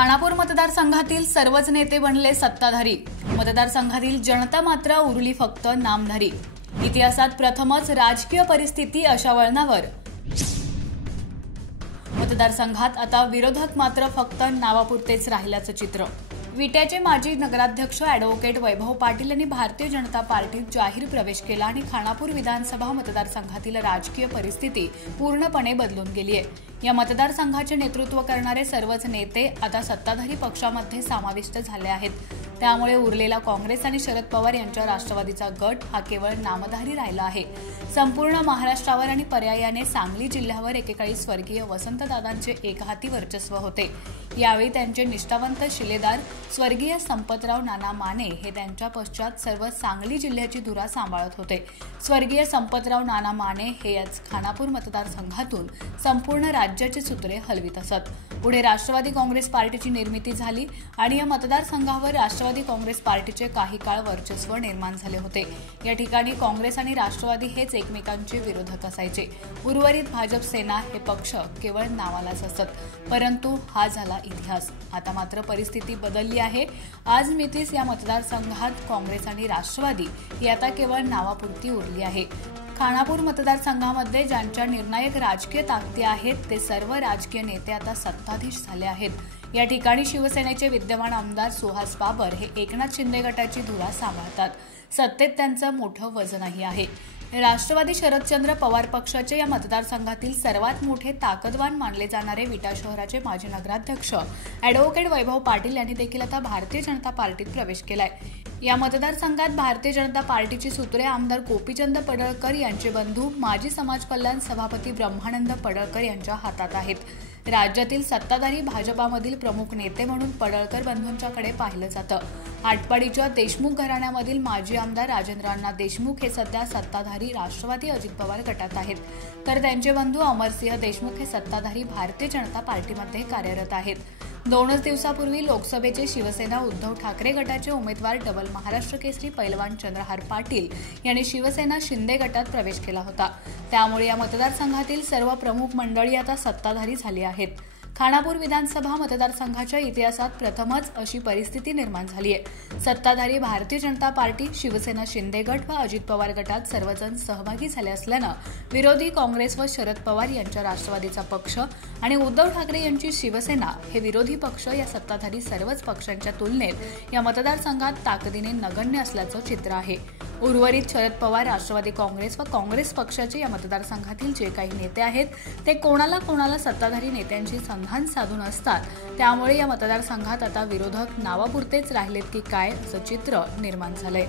खानापूर मतदारसंघातील सर्वच नेते बनले सत्ताधारी। मतदारसंघातील जनता मात्र उरली फक्त नामधारी। इतिहासात प्रथमच राजकीय परिस्थिती अशा वळणावर। मतदारसंघात आता विरोधक मात्र फक्त नावापुरतेच राहिल्याचं चित्र। विट्याचे माजी नगराध्यक्ष ॲडव्होकेट वैभव पाटील यांनी भारतीय जनता पार्टीत जाहीर प्रवेश केला आणि खानापूर विधानसभा मतदारसंघातील राजकीय परिस्थिती पूर्णपणे बदलून गेली आहे। या मतदारसंघाचे नेतृत्व करणारे सर्वच नेते आता सत्ताधारी पक्षामध्ये समाविष्ट झाले आहेत। त्यामुळे उरलेला काँग्रेस आणि शरद पवार यांच्या राष्ट्रवादीचा गट हा केवळ नामधारी राहिला आहे। संपूर्ण महाराष्ट्रावर आणि पर्यायाने सांगली जिल्ह्यावर एकेकाळी स्वर्गीय वसंतदादांचे एकहाती वर्चस्व होते। यावेळी त्यांचे निष्ठावंत शिलेदार स्वर्गीय संपतराव नाना माने हे त्यांच्या पश्चात सर्व सांगली जिल्ह्याची धुरा सांभाळत होते। स्वर्गीय संपतराव नाना माने हे याच खानापूर मतदारसंघातून संपूर्ण राज्याची सूत्रे हलवित असत। पुढे राष्ट्रवादी काँग्रेस पार्टीची निर्मिती झाली आणि या मतदारसंघावर राष्ट्रवादी काँग्रेस पार्टीचे काही काळ वर्चस्व निर्माण झाले होते। या ठिकाणी काँग्रेस आणि राष्ट्रवादी हेच एकमेकांचे विरोधक असायचे। उर्वरित भाजप सेना हे पक्ष केवळ नावालाच असत। परंतु हा झाला इतिहास। आता मात्र परिस्थिती बदलली आहे। आज मितीस या मतदारसंघात काँग्रेस आणि राष्ट्रवादी ही आता केवळ नावापुरती उरली आहे। खानापूर मतदारसंघामध्ये ज्यांच्या निर्णायक राजकीय ताकदी आहेत ते सर्व राजकीय नेते आता सत्ताधीश झाले आहेत। या ठिकाणी शिवसेनेचे विद्यमान आमदार सुहास बाबर हे एकनाथ शिंदे गटाची धुरा सांभाळतात। सत्तेत त्यांचं मोठं वजनही आहे। राष्ट्रवादी शरदचंद्र पवार पक्षाचे या मतदारसंघातील सर्वात मोठे ताकदवान मानले जाणारे विटा शहराचे माजी नगराध्यक्ष ॲडव्होकेट वैभव पाटील यांनी देखील आता भारतीय जनता पार्टीत प्रवेश केलाय। या मतदारसंघात भारतीय जनता पार्टीची सूत्रे आमदार गोपीचंद पडळकर यांचे बंधू माजी समाज कल्याण सभापती ब्रह्मानंद पडळकर यांच्या हातात आहेत। राज्यातील सत्ताधारी भाजपामधील प्रमुख नेते म्हणून पडळकर बंधूंच्याकडे पाहिलं जातं। आटपाडीच्या देशमुख घराण्यामधील माजी आमदार राजेंद्रांना देशमुख हे सध्या सत्ताधारी राष्ट्रवादी अजित पवार गटात आहेत, तर त्यांचे बंधू अमरसिंह देशमुख हे सत्ताधारी भारतीय जनता पार्टीमध्ये कार्यरत आहेत। 2 दिवसापूर्वी लोकसभेचे शिवसेना उद्धव ठाकरे गटाचे उमेदवार डबल महाराष्ट्र केसरी पैलवान चंद्रहार पाटील यांनी शिवसेना शिंदे गटात प्रवेश केला होता। त्यामुळे या मतदारसंघातील सर्व प्रमुख मंडळी आता सत्ताधारी झाली आहेत। खानापूर विधानसभा मतदारसंघाच्या इतिहासात प्रथमच अशी परिस्थिती निर्माण झाली आहे। सत्ताधारी भारतीय जनता पार्टी, शिवसेना शिंदे गट व अजित पवार गटात सर्वजण सहभागी झाले असल्यानं विरोधी काँग्रेस व शरद पवार यांच्या राष्ट्रवादीचा पक्ष आणि उद्धव ठाकरे यांची शिवसेना हे विरोधी पक्ष या सत्ताधारी सर्वच पक्षांच्या तुलनेत या मतदारसंघात ताकदीने नगण्य असल्याचं चित्र आहे। उर्वरित शरद पवार, राष्ट्रवादी काँग्रेस व काँग्रेस पक्षाचे या मतदारसंघातील जे काही नेते आहेत ते कोणाला सत्ताधारी नेत्यांशी संधान साधून असतात। त्यामुळे या मतदारसंघात आता विरोधक नावापुरतेच राहिलेत की काय असं चित्र निर्माण झालंय।